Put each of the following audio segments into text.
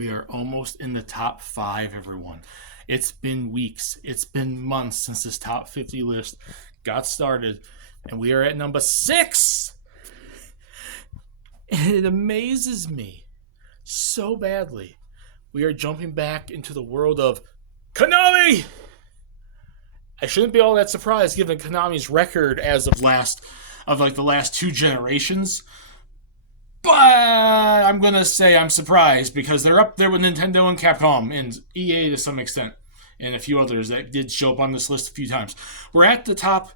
We are almost in the top 5, everyone. It's been weeks, it's been months since this top 50 list got started, and we are at number 6. And it amazes me so badly. We are jumping back into the world of Konami! I shouldn't be all that surprised given Konami's record as of the last 2 generations. But I'm going to say I'm surprised because they're up there with Nintendo and Capcom and EA to some extent, and a few others that did show up on this list a few times. We're at the top,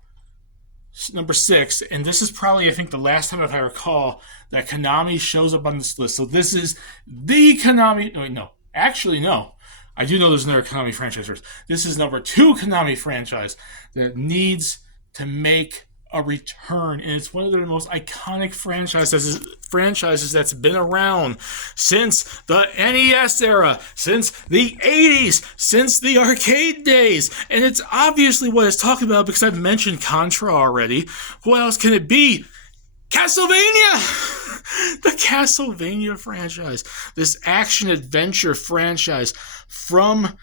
number 6, and this is probably, I think, the last time, if I recall, that Konami shows up on this list. So this is the Konami... Wait, no. Actually, no. I do know there's another Konami franchise first. This is number 2 Konami franchise that needs to make a return, and it's one of their most iconic franchises that's been around since the NES era, since the 80s, since the arcade days, and it's obviously what it's talking about because I've mentioned Contra already. What else can it be? Castlevania! The Castlevania franchise, this action-adventure franchise from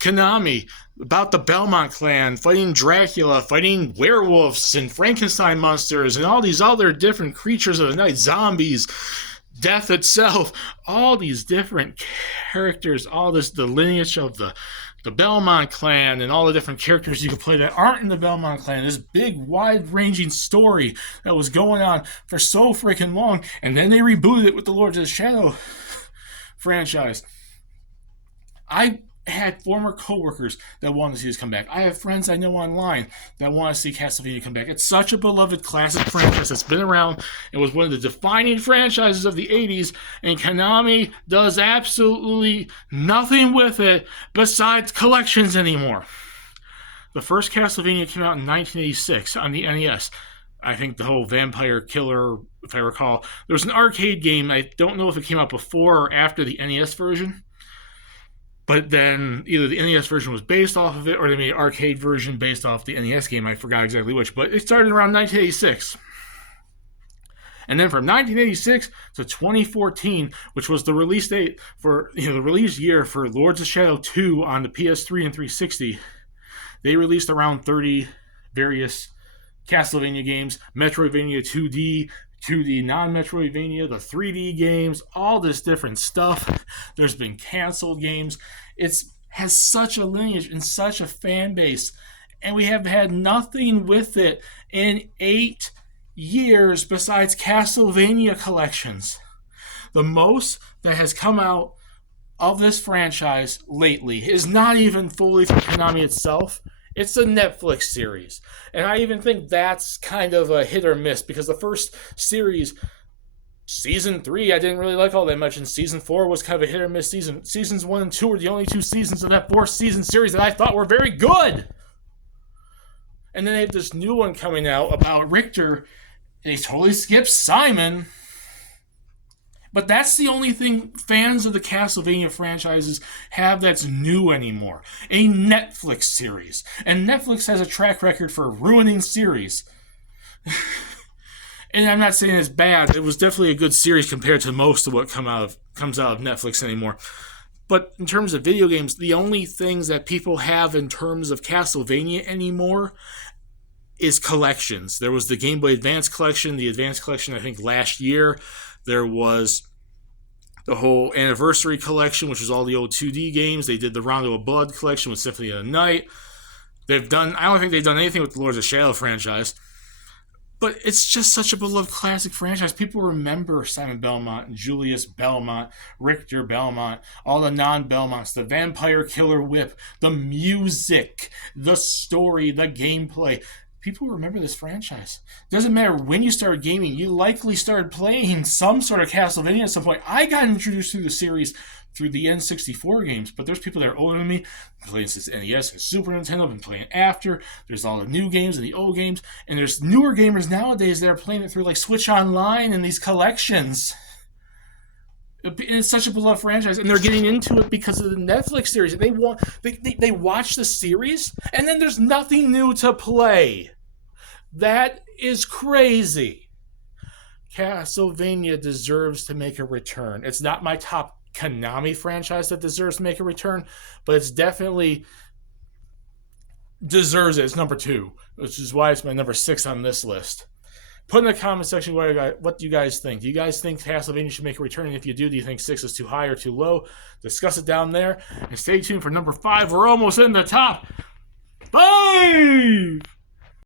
Konami, about the Belmont clan, fighting Dracula, fighting werewolves and Frankenstein monsters and all these other different creatures of the night, zombies, death itself, all these different characters, all this, the lineage of the Belmont clan and all the different characters you can play that aren't in the Belmont clan. This big, wide-ranging story that was going on for so freaking long, and then they rebooted it with the Lords of the Shadow franchise. I had former coworkers that wanted to see this come back. I have friends I know online that want to see Castlevania come back. It's such a beloved classic franchise that's been around. It was one of the defining franchises of the 80s, and Konami does absolutely nothing with it besides collections anymore. The first Castlevania came out in 1986 on the NES. I think the whole Vampire Killer, if I recall. There was an arcade game. I don't know if it came out before or after the NES version. But then either the NES version was based off of it or they made an arcade version based off the NES game. I forgot exactly which. But it started around 1986. And then from 1986 to 2014, which was the release date for, the release year for Lords of Shadow 2 on the PS3 and 360, they released around 30 various Castlevania games, Metroidvania 2D non-Metroidvania, the 3D games, all this different stuff. There's been canceled games. It has such a lineage and such a fan base, and we have had nothing with it in 8 years besides Castlevania collections. The most that has come out of this franchise lately is not even fully from Konami itself. It's a Netflix series. And I even think that's kind of a hit or miss because the first series, Season 3, I didn't really like all that much, and Season 4 was kind of a hit or miss season. Seasons 1 and 2 were the only 2 seasons of that 4th season series that I thought were very good. And then they have this new one coming out about Richter, and they totally skipped Simon. But that's the only thing fans of the Castlevania franchises have that's new anymore. A Netflix series. And Netflix has a track record for ruining series. And I'm not saying it's bad. It was definitely a good series compared to most of what comes out of Netflix anymore. But in terms of video games, the only things that people have in terms of Castlevania anymore is collections. There was the Game Boy Advance collection, the Advance collection I think last year. There was the whole Anniversary collection, which was all the old 2D games. They did the Rondo of Blood collection with Symphony of the Night. I don't think they've done anything with the Lords of Shadow franchise. But it's just such a beloved classic franchise. People remember Simon Belmont and Julius Belmont, Richter Belmont, all the non-Belmonts, the Vampire Killer Whip, the music, the story, the gameplay. People remember this franchise. Doesn't matter when you started gaming, you likely started playing some sort of Castlevania at some point. I got introduced through the series through the N64 games, but there's people that are older than me, playing since NES and Super Nintendo, been playing after. There's all the new games and the old games, and there's newer gamers nowadays that are playing it through like Switch Online and these collections. It's such a beloved franchise, and they're getting into it because of the Netflix series. They watch the series, and then there's nothing new to play. That is crazy. Castlevania deserves to make a return. It's not my top Konami franchise that deserves to make a return, but it's definitely deserves it. It's number 2, which is why it's my number 6 on this list. Put in the comment section what do you guys think. Do you guys think Castlevania should make a return? And if you do you think 6 is too high or too low? Discuss it down there. And stay tuned for number 5. We're almost in the top 5!